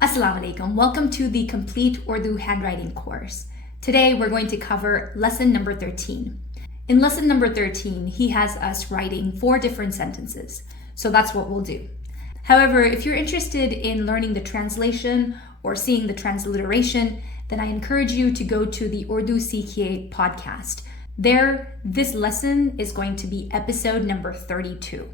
Assalamu alaikum. Welcome to the Complete Urdu Handwriting course. Today we're going to cover lesson number 13. In lesson number 13, he has us writing 4 different sentences. So that's what we'll do. However, if you're interested in learning the translation or seeing the transliteration, then I encourage you to go to the Urdu Seekhiye podcast. There, this lesson is going to be episode number 32.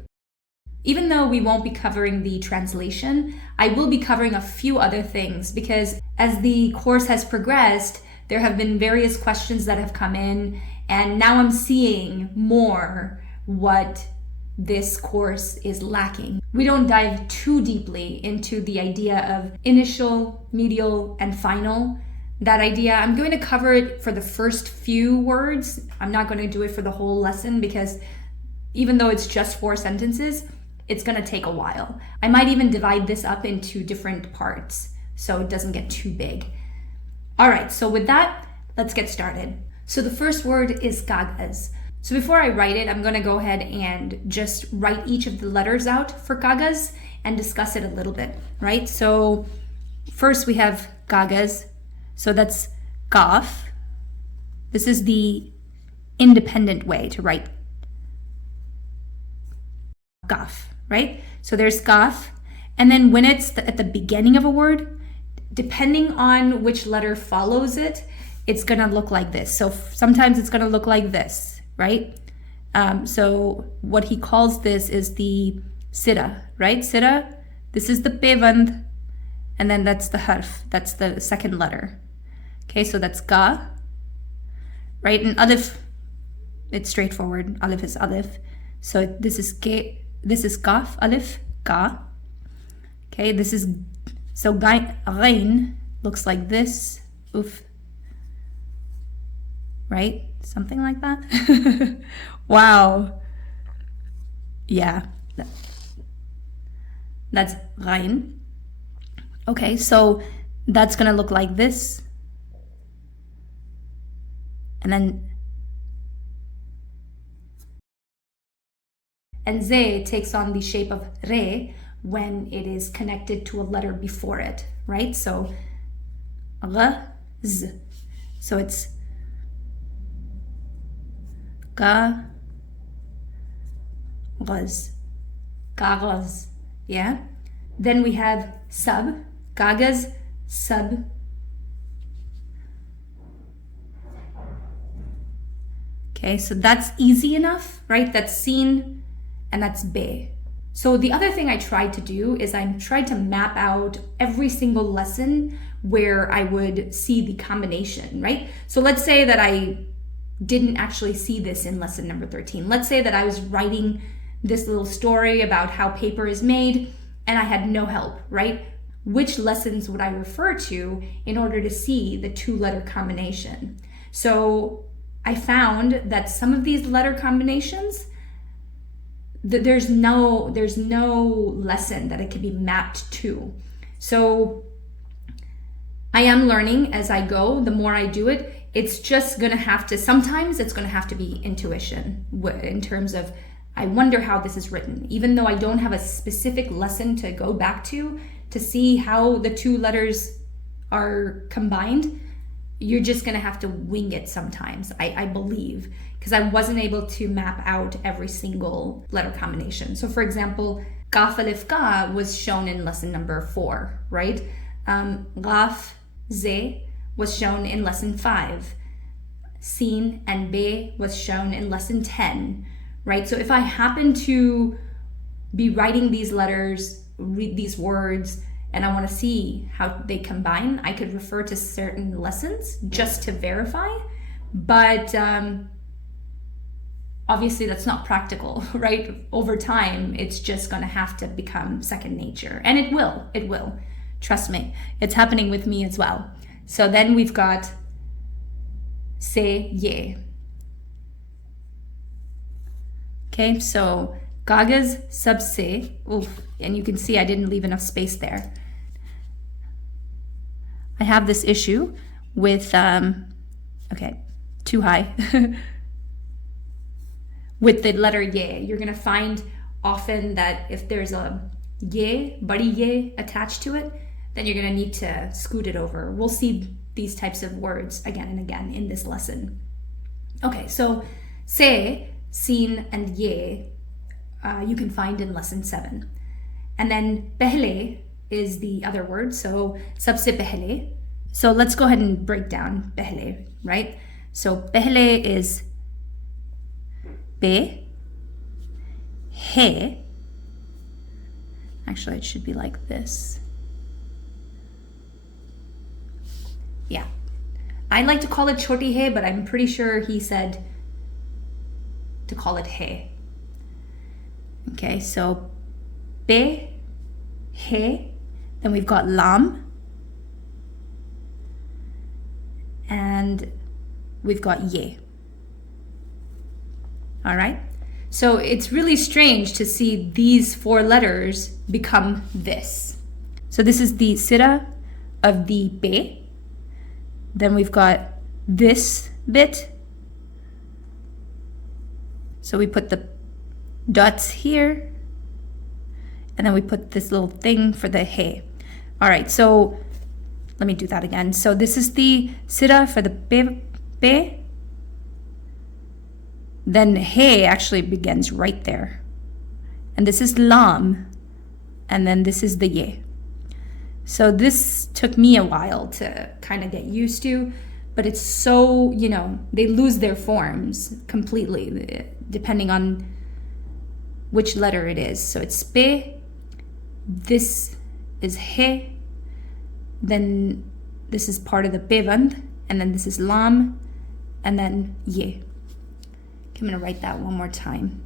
Even though we won't be covering the translation, I will be covering a few other things because as the course has progressed, there have been various questions that have come in, and now I'm seeing more what this course is lacking. We don't dive too deeply into the idea of initial, medial, and final. That idea, I'm going to cover it for the first few words. I'm not going to do it for the whole lesson because even though it's just 4 sentences, it's going to take a while. I might even divide this up into different parts so it doesn't get too big. All right, so with that, let's get started. So the first word is kagaz. So before I write it, I'm going to go ahead and just write each of the letters out for kagaz and discuss it a little bit, right? So first we have kagaz. So that's kaf. This is the independent way to write kaf, right? So there's kaf, and then when it's at the beginning of a word, depending on which letter follows it, it's gonna look like this. So sometimes it's gonna look like this, right? So what he calls this is the sira, right? Sira, this is the pevand, and then that's the harf, that's the second letter. Okay, so that's ka, right? And alif, it's straightforward. Alif is alif. So this is ke. This is kaf, alif, ka. Okay, this is, so ghain looks like this, oof, right? Something like that. Wow. Yeah, that's ghain. Okay, so that's gonna look like this. And then and ze takes on the shape of re when it is connected to a letter before it, right? So z. So it's ka ghaz, kagaz, yeah? Then we have sab, kagaz, sab. Okay, so that's easy enough, right? That's seen. And that's be. So the other thing I tried to do is I tried to map out every single lesson where I would see the combination, right? So let's say that I didn't actually see this in lesson number 13. Let's say that I was writing this little story about how paper is made and I had no help, right? Which lessons would I refer to in order to see the 2-letter combination? So I found that some of these letter combinations, there's no lesson that it can be mapped to. So I am learning as I go. The more I do it, it's just gonna have to, sometimes it's gonna have to be intuition in terms of, I wonder how this is written. Even though I don't have a specific lesson to go back to see how the 2 letters are combined, you're just gonna have to wing it sometimes, I believe, because I wasn't able to map out every single letter combination. So for example, kaf alif ka was shown in lesson number 4, right? Ghaf ze was shown in lesson 5. Sin and be was shown in lesson 10, right? So if I happen to be writing these letters, read these words, and I want to see how they combine, I could refer to certain lessons just to verify. But obviously that's not practical, right? Over time, it's just going to have to become second nature. And it will. Trust me, it's happening with me as well. So then we've got se, ye. Okay, so kagaz, sab se, oof, and you can see I didn't leave enough space there. I have this issue with, okay, too high. With the letter ye, you're gonna find often that if there's a ye, badi ye attached to it, then you're going to need to scoot it over. We'll see these types of words again and again in this lesson. Okay, so se, sin, and ye you can find in lesson 7. And then pehle is the other word, so sabse pehle. So let's go ahead and break down pehle, right? So pehle is pe, he. Actually, it should be like this. Yeah. I like to call it choti he, but I'm pretty sure he said to call it he. Okay, so pe, he, then we've got lam, and we've got ye. All right, so it's really strange to see these 4 letters become this. So this is the sira of the pe. Then we've got this bit. So we put the dots here, and then we put this little thing for the he. All right, so let me do that again. So this is the sira for the pe. Then he actually begins right there. And this is lam, and then this is the ye. So this took me a while to kind of get used to, but it's so, they lose their forms completely depending on which letter it is. So it's pe, this is he, then this is part of the pevand, and then this is lam, and then ye. Okay, I'm going to write that one more time.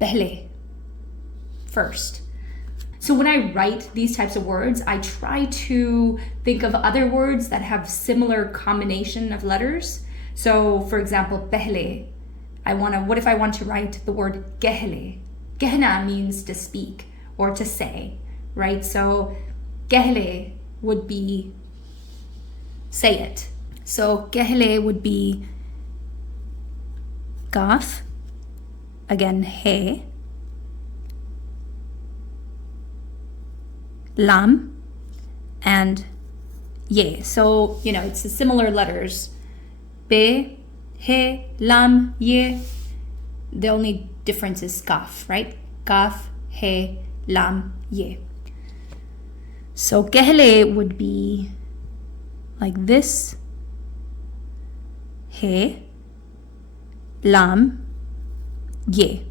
Pehle, first. So when I write these types of words, I try to think of other words that have similar combination of letters. So for example, pehle, what if I want to write the word kehle? Kehna means to speak or to say, right? So kehle would be say it. So kehle would be kaf, again he, lam, and ye. So, it's the similar letters. Pe, he, lam, ye. The only difference is kaf, right? Kaf, he, lam, ye. So kehle would be like this. He, lam, ye.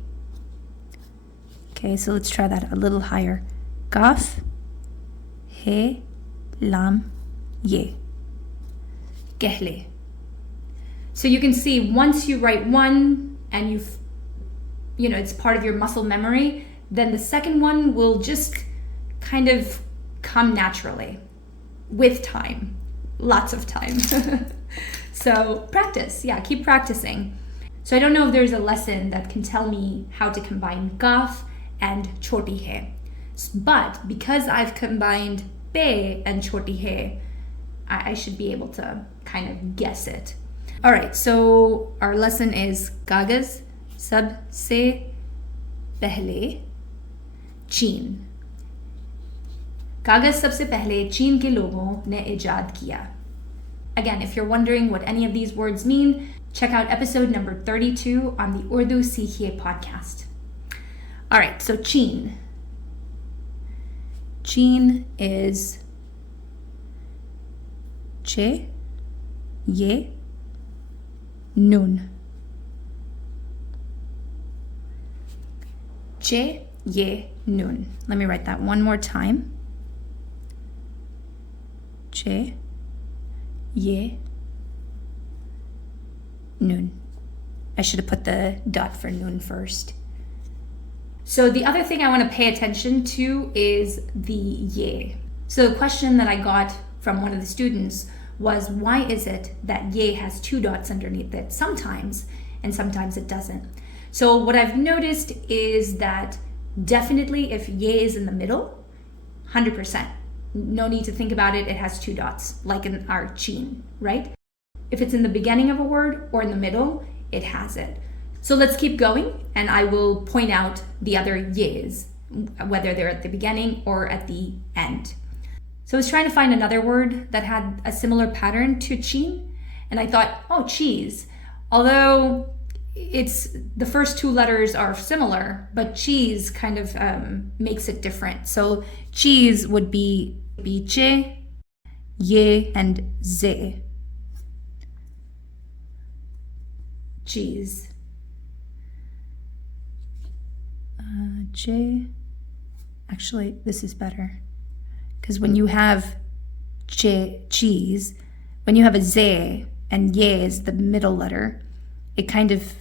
Okay, so let's try that a little higher. Kaf, he, lam, ye. Kehle. So you can see once you write one and it's part of your muscle memory, then the second one will just kind of come naturally with time, lots of time. So practice, keep practicing. So I don't know if there's a lesson that can tell me how to combine kaf and choti he. But because I've combined pe and choti he, I should be able to kind of guess it. All right, so our lesson is kagaz sabse pehle चीन. कागज सबसे पहले चीन के लोगों ने इजाद किया. Again, if you're wondering what any of these words mean, check out episode number 32 on the Urdu Seekhiye podcast. All right, so Chin. Chin is che, ye, nun. Che, ye, nun. Let me write that one more time. Che, ye, nun. I should have put the dot for nun first. So the other thing I want to pay attention to is the ye. So the question that I got from one of the students was, why is it that ye has 2 dots underneath it sometimes, and sometimes it doesn't? So what I've noticed is that definitely if ye is in the middle, 100%. No need to think about it, it has 2 dots, like in our chin, right? If it's in the beginning of a word or in the middle, it has it. So let's keep going, and I will point out the other ye's, whether they're at the beginning or at the end. So I was trying to find another word that had a similar pattern to chin, and I thought, oh, cheese. Although it's the first two letters are similar, but cheese kind of makes it different. So cheese would be che, ye, and ze. Cheese. J. Actually, this is better. Because when you have cheese, when you have a ze and ye is the middle letter, it kind of,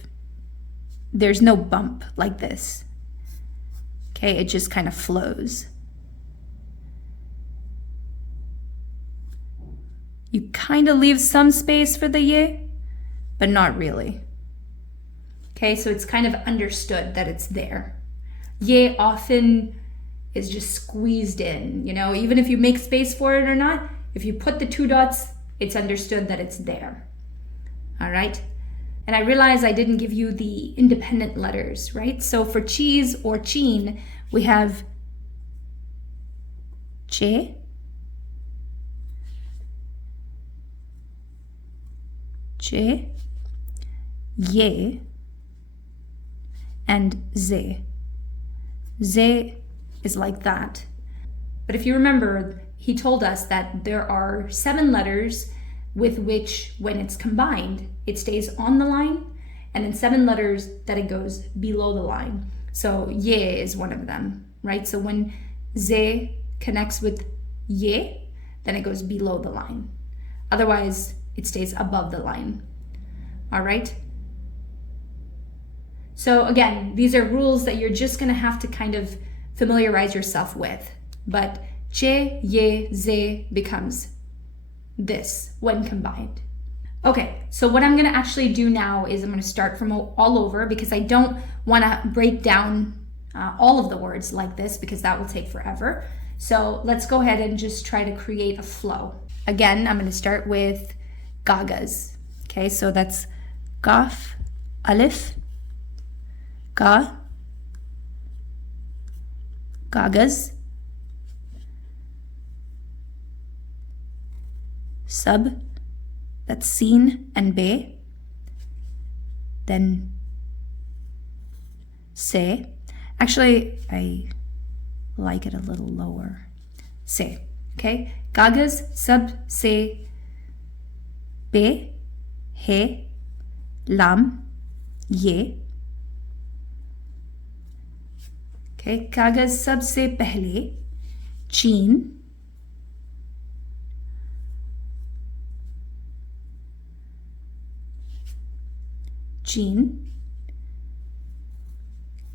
there's no bump like this. Okay, it just kind of flows. You kind of leave some space for the ye, but not really. Okay, so it's kind of understood that it's there. Ye often is just squeezed in, you know, even if you make space for it or not, if you put the two dots, it's understood that it's there. All right. And I realize I didn't give you the independent letters, right? So for cheese or chin, we have che, ye, and ze. Ze is like that. But if you remember, he told us that there are 7 letters with which, when it's combined, it stays on the line, and then 7 letters that it goes below the line. So ye is one of them, right? So when ze connects with ye, then it goes below the line. Otherwise, it stays above the line. All right? So again, these are rules that you're just gonna have to kind of familiarize yourself with. But che, ye, ze becomes this when combined. Okay, so what I'm gonna actually do now is I'm gonna start from all over, because I don't wanna break down all of the words like this, because that will take forever. So let's go ahead and just try to create a flow. Again, I'm gonna start with gagas. Okay, so that's Qaf, Alif, Ka, gagas, sub, that's Sin and Be, then Se. Actually, I like it a little lower. Se, okay? Gagas, sub, Se, Be, He, Lam, Ye. Okay, कागज सबसे पहले चीन,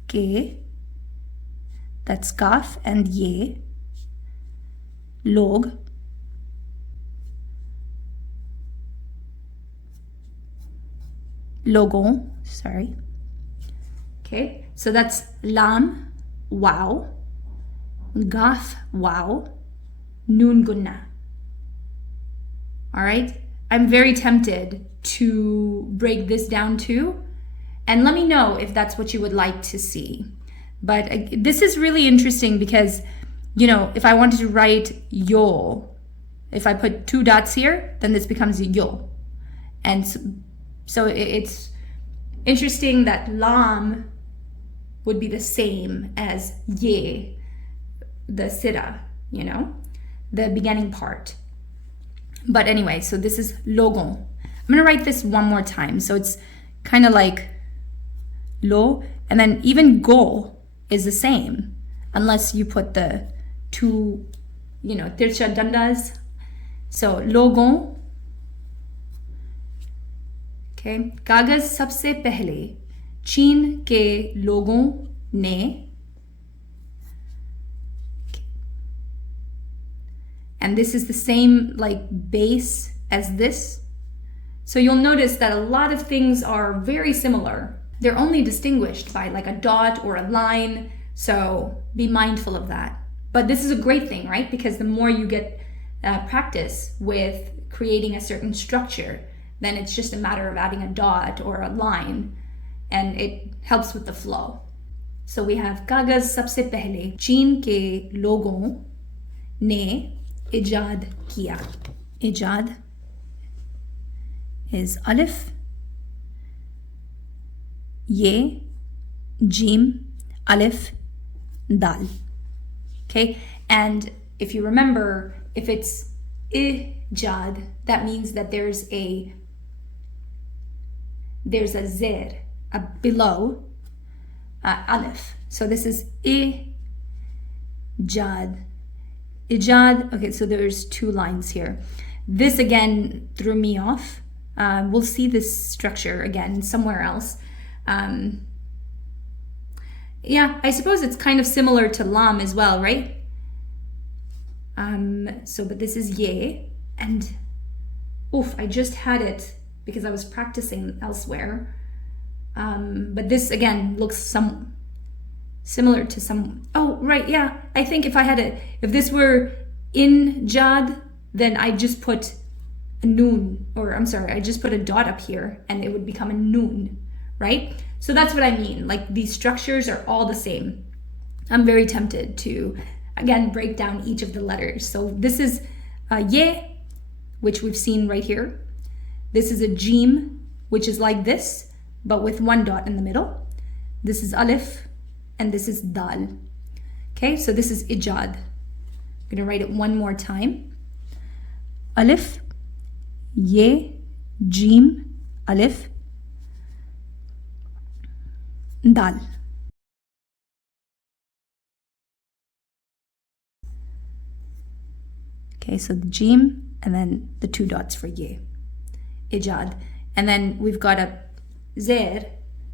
के, that's Qaf and Ye, log, logon, sorry. Okay, so that's Lam, wow, Qaf, wow, Nun Gunna. All right, I'm very tempted to break this down too, and let me know if that's what you would like to see. But this is really interesting because, you know, if I wanted to write yo, if I put 2 dots here, then this becomes yo. And so it's interesting that lam would be the same as ye, the sira, you know, the beginning part. But anyway, so this is logon. I'm gonna write this one more time. So it's kind of like lo, and then even go is the same, unless you put the 2, you know, tircha dandas. So logon. Okay, कागज सबसे पहले चीन के लोगों ने, and this is the same like base as this. So you'll notice that a lot of things are very similar. They're only distinguished by like a dot or a line, so be mindful of that. But this is a great thing, right? Because the more you get practice with creating a certain structure, then it's just a matter of adding a dot or a line, and it helps with the flow. So we have कागज सबसे पहले चीन के लोगों ने इजाद किया. Ijad is alif, ye, jim, alif, dal. Okay, and if you remember, if it's ijad, that means that there's a zir, a below alif. So this is ijad. Ijad, okay, so there's two lines here. This again threw me off. We'll see this structure again somewhere else. Yeah, I suppose it's kind of similar to lam as well, right? But this is ye, and oof, I just had it because I was practicing elsewhere. But this again looks similar to some, oh, right, yeah. I think if this were in jad, then I just put a noon, or I'm sorry, I just put a dot up here and it would become a noon, right? So that's what I mean. Like, these structures are all the same. I'm very tempted to, again, break down each of the letters. So this is ye, which we've seen right here. This is a jim, which is like this, but with one dot in the middle. This is alif, and this is dal. Okay, so this is ijad. I'm gonna write it one more time. Alif, ye, jim, alif, dal. Okay, so the jim and then the two dots for ye, ijad. And then we've got a zir,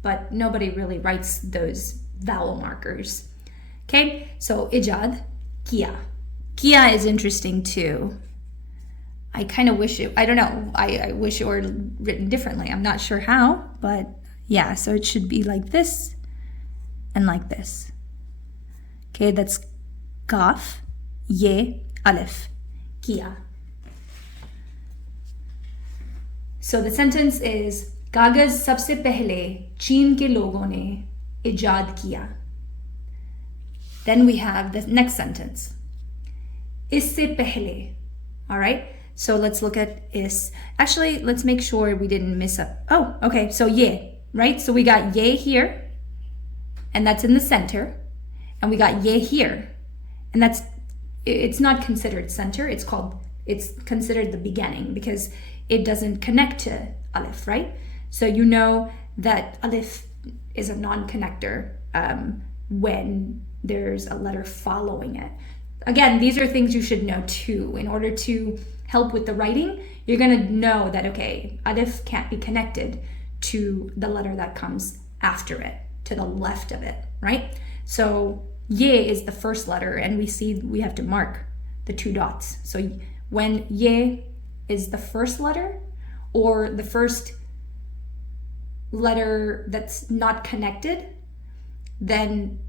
but nobody really writes those vowel markers. Okay, so ijad, kia. Kia is interesting too. I kind of wish it, I don't know, I wish it were written differently. I'm not sure how, but yeah, so it should be like this and like this. Okay, that's kaf, ye, alif, kia. So the sentence is, कागज सबसे पहले चीन के लोगों ने इजाद किया. Then we have the next sentence. इससे पहले. All right. So let's look at is. Actually, let's make sure we didn't miss up. Oh, okay. So ye, right? So we got ye here, and that's in the center. And we got ye here. And it's not considered center. It's considered the beginning because it doesn't connect to alif, right? So you know that alif is a non-connector when there's a letter following it. Again, these are things you should know too. In order to help with the writing, you're gonna know that, okay, alif can't be connected to the letter that comes after it, to the left of it, right? So ye is the first letter, and we have to mark the two dots. So when ye is the first letter, or the first letter that's not connected, then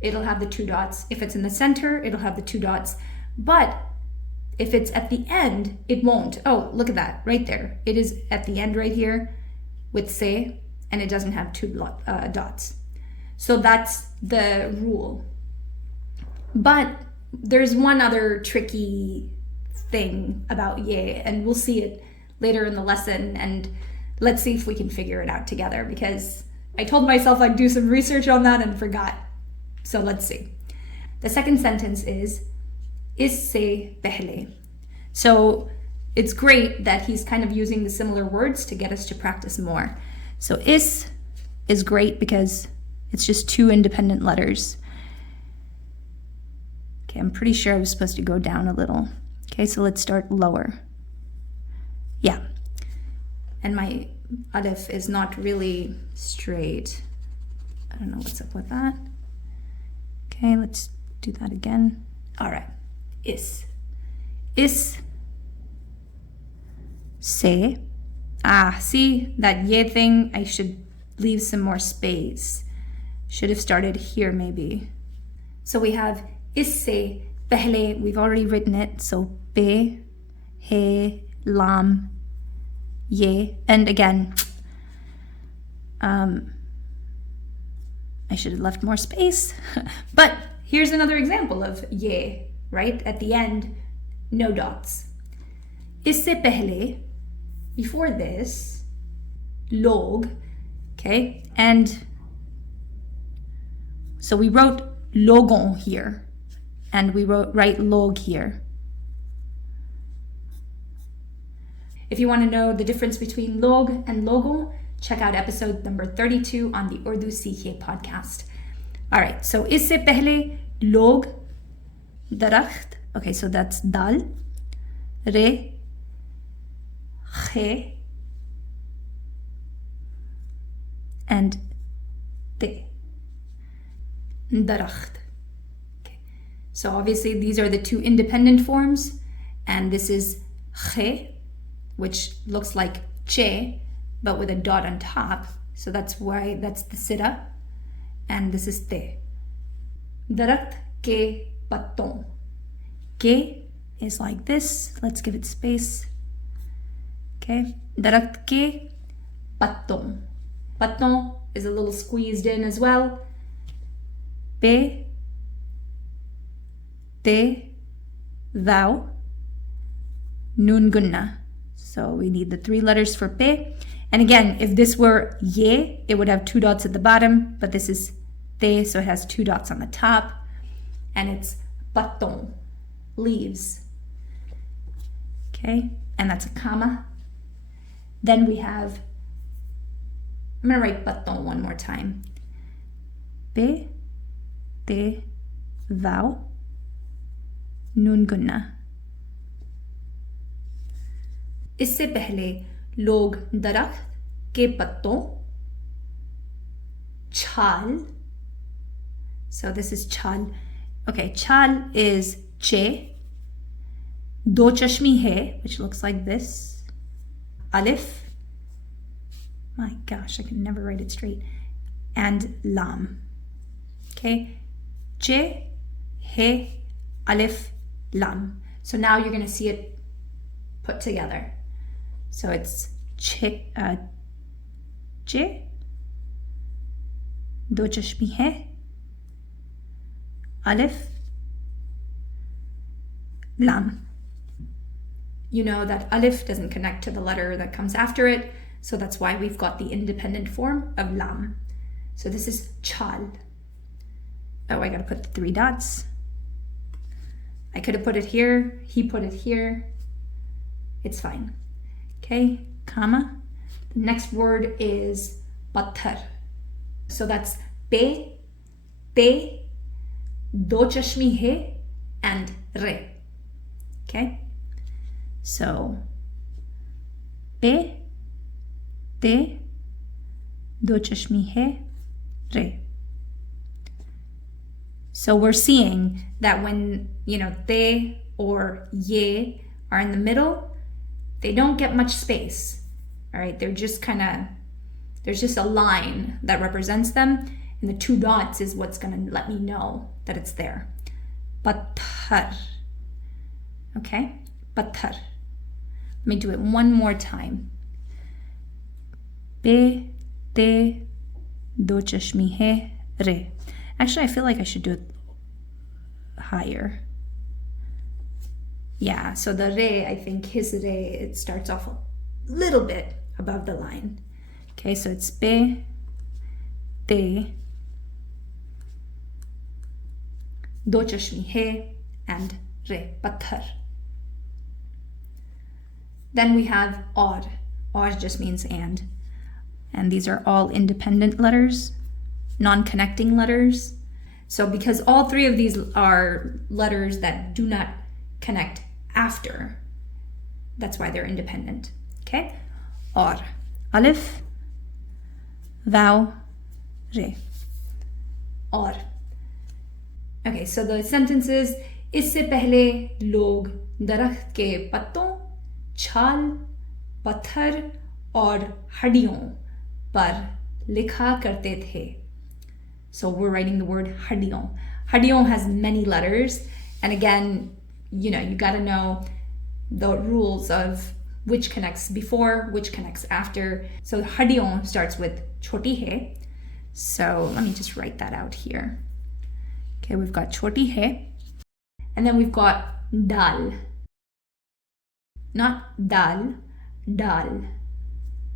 it'll have the two dots. If it's in the center, it'll have the two dots. But if it's at the end, it won't. Oh, look at that right there. It is at the end right here with se, and it doesn't have two dots. So that's the rule. But there's one other tricky thing about ye, and we'll see it later in the lesson, and let's see if we can figure it out together, because I told myself I'd do some research on that and forgot. So let's see. The second sentence is isse pehle. So it's great that he's kind of using the similar words to get us to practice more. So is great because it's just two independent letters. Okay, I'm pretty sure I was supposed to go down a little. Okay, so let's start lower. Yeah. And my alif is not really straight. I don't know what's up with that. Okay, let's do that again. All right. Is. Se. See that ye thing? I should leave some more space. Should have started here maybe. So we have isse pehle. We've already written it. So pe, he, lam, ye. And again, I should have left more space. But here's another example of ye, right? At the end, no dots. Isse pehle, before this, log, okay? And so we wrote logon here, and we write log here. If you want to know the difference between log and logon, check out episode number 32 on the Urdu Seekhiye podcast. All right, so isse pehle log, darakht. Okay, so that's dal, re, khe, and te. Darakht. Okay. So obviously these are the two independent forms, and this is khe, which looks like che, but with a dot on top. So that's why that's the sira, and this is te. Darakht ke patton. Ke is like this. Let's give it space. Okay. Darakht ke patton. Patton is a little squeezed in as well. Pe, te, thou, nun gunna. So we need the 3 letters for pe. And again, if this were ye, it would have 2 dots at the bottom, but this is te, so it has 2 dots on the top. And it's patton, leaves. Okay, and that's a comma. Then we have, I'm gonna write patton one more time. Pe, te, thou, nun gunna. इससे पहले लोग दरख्त के पत्तों, छाल. So this is छाल. Okay, छाल is che. दो चश्मी है, which looks like this. Alif. My gosh, I can never write it straight. And lam. Okay. Che, he, alif, lam. So now you're going to see it put together. So it's che, do chashmi hai, alif, lam. You know that alif doesn't connect to the letter that comes after it, so that's why we've got the independent form of lam. So this is chal. Oh, I gotta put the 3 dots. I could have put it here, he put it here. It's fine. Okay, comma. The next word is patthar. So that's pe, te, do chashmi hai, and re. Okay? So, pe, te, do chashmi hai, re. So we're seeing that when, te or ye are in the middle, they don't get much space. All right, they're just there's just a line that represents them, and the 2 dots is what's gonna let me know that it's there. Patthar. Okay, patthar. Let me do it one more time. Pe, te, do chashmi hai, re. Actually, I feel like I should do it higher. Yeah, so the re, I think his re, it starts off a little bit above the line. Okay, so it's pe, te, do chashmi hai, and re, patthar. Then we have or. Or just means and. And these are all independent letters, non-connecting letters. So because all 3 of these are letters that do not connect after, that's why they're independent. Okay? Or. Alif, thou, re. Or. Okay, so the sentence is, इससे पहले लोग दरख्त के पत्तों, छाल, पत्थर और हड्डियों पर लिखा करते थे. So we're writing the word hadion. Hadion has many letters. And again, you gotta know the rules of which connects before, which connects after. So hadion starts with choti hai. So let me just write that out here. Okay, we've got choti hai, and then we've got dal. Not dal, dal.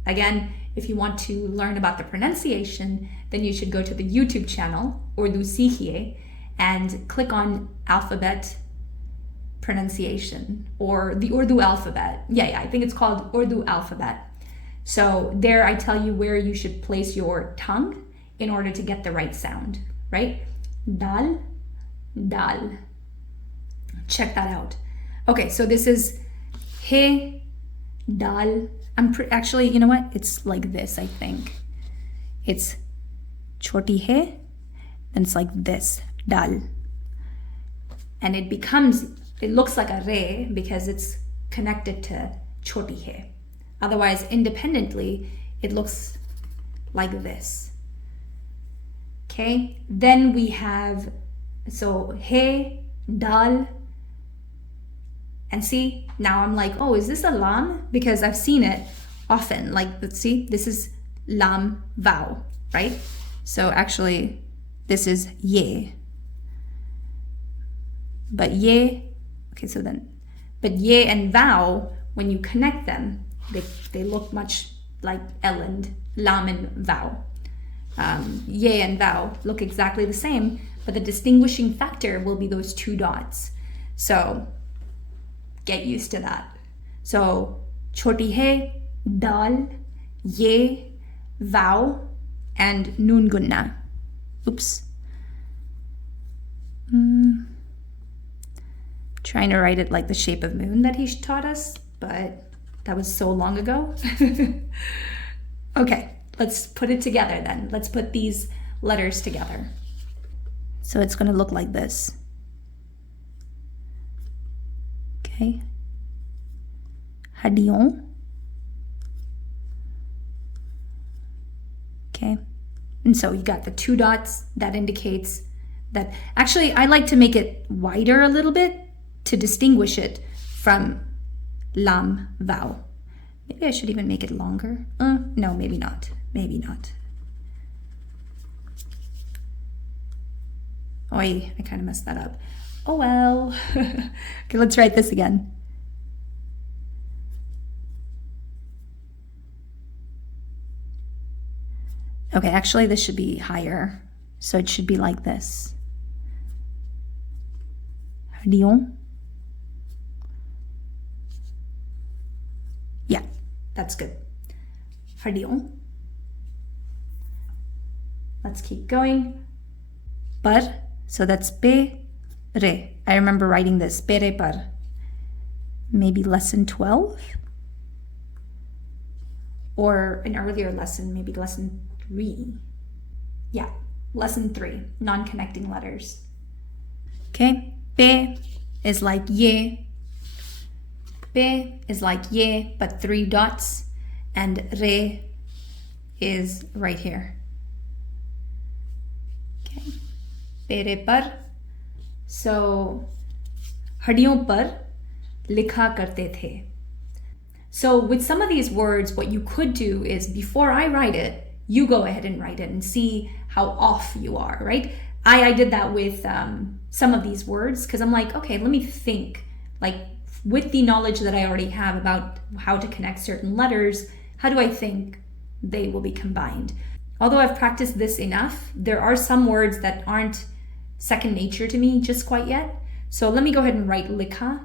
Again, if you want to learn about the pronunciation, then you should go to the YouTube channel, Urdu Seekhiye, and click on alphabet pronunciation or the Urdu alphabet. Yeah, I think it's called Urdu alphabet. So there I tell you where you should place your tongue in order to get the right sound, right? Dal, dal. Check that out. Okay, so this is he, dal. Actually, you know what? It's like this, I think. It's choti hai, then it's like this, dal. And it looks like a re because it's connected to choti hai. Otherwise, independently, it looks like this. Okay, then we have, so he, dal, and see, now I'm like, oh, is this a lam? Because I've seen it often. Like, let's see, this is lam vowel, right? So actually, this is ye. But ye, okay, so then, but ye and vowel, when you connect them, they look much like L and lam and vowel. Ye and vowel look exactly the same, but the distinguishing factor will be those two dots. So get used to that. So choti hai, dal, ye, vowel, and noon gunna. Oops. Trying to write it like the shape of moon that he taught us, but that was so long ago. Okay, let's put it together then. Let's put these letters together. So it's going to look like this. Okay. Hadion. Okay. And so you got the two dots. That indicates that. Actually, I like to make it wider a little bit to distinguish it from lam vowel. Maybe I should even make it longer. No, maybe not. Maybe not. Oi, I kind of messed that up. Oh well. Okay, let's write this again. Okay, actually this should be higher. So it should be like this. Hadion. Yeah, that's good. Hadion. Let's keep going. Par. So that's pe, re. I remember writing this, pere par. Maybe lesson 12? Or an earlier lesson, maybe lesson 3. Yeah, lesson 3, non-connecting letters. Okay, pe is like ye. Pe is like ye, but 3 dots. And re is right here. Okay. Pere par. So, हड्डियों पर लिखा करते थे. So with some of these words, what you could do is before I write it, you go ahead and write it and see how off you are, right? I did that with some of these words because I'm like, okay, let me think. Like with the knowledge that I already have about how to connect certain letters, how do I think they will be combined? Although I've practiced this enough, there are some words that aren't second nature to me just quite yet. So let me go ahead and write likha,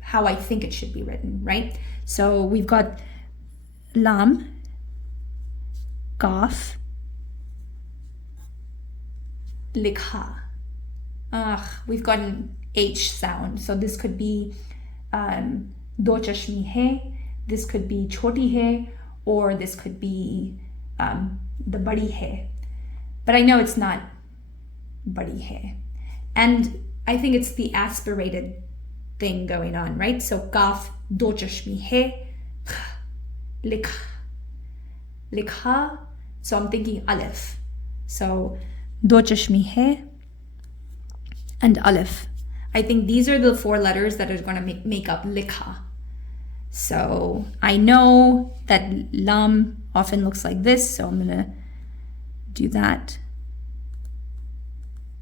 how I think it should be written, right? So we've got lam, kaf, likha. We've got an H sound. So this could be do chashmi hai, this could be choti hai, or this could be the badi hai. But I know it's not badi hai. And I think it's the aspirated thing going on, right? So kaf, do chashmi hai, likha. Likha, so I'm thinking alif. So do chashmi hai and alif. I think these are the 4 letters that are going to make up likha. So I know that lam often looks like this, so I'm going to do that.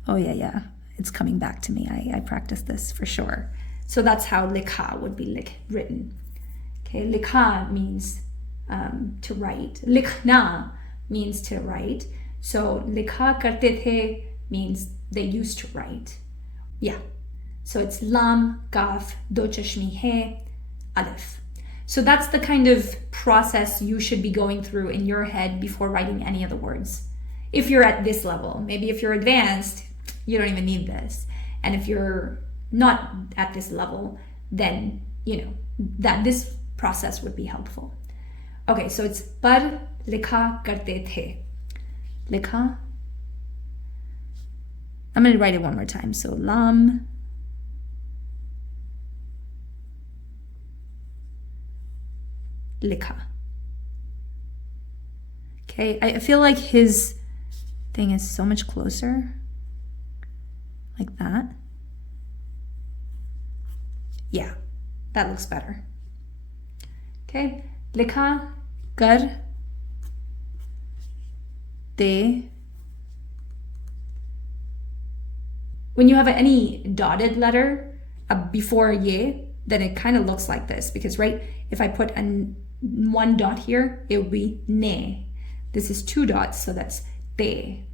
Oh yeah. It's coming back to me. I practiced this for sure. So that's how likha would be written. Okay, likha means to write. Likhna means to write. So likha karte the means they used to write. Yeah. So it's lam, kaf, do chashmi hai, alif. So that's the kind of process you should be going through in your head before writing any of the words. If you're at this level, maybe if you're advanced, you don't even need this. And if you're not at this level, then, that this process would be helpful. Okay, so it's par likha karte the. Likha. I'm going to write it one more time. So lam, likha. Okay, I feel like his thing is so much closer. Like that. Yeah, that looks better. Okay, likha kar te. When you have any dotted letter before ye, then it kind of looks like this, because right, if I put one dot here, it would be ne. This is 2 dots, so that's te.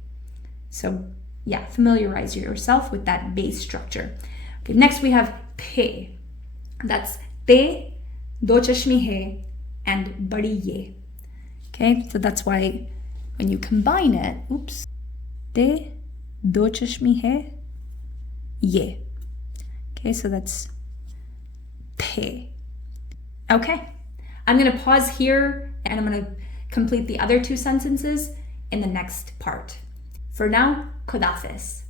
So yeah, familiarize yourself with that base structure. Okay, next we have pe. That's te, do chashmi hai, and badi ye. Okay, so that's why when you combine it, te, do chashmi hai, ye. Okay, so that's pe. Okay, I'm gonna pause here and I'm gonna complete the other 2 sentences in the next part. For now, Khodafis.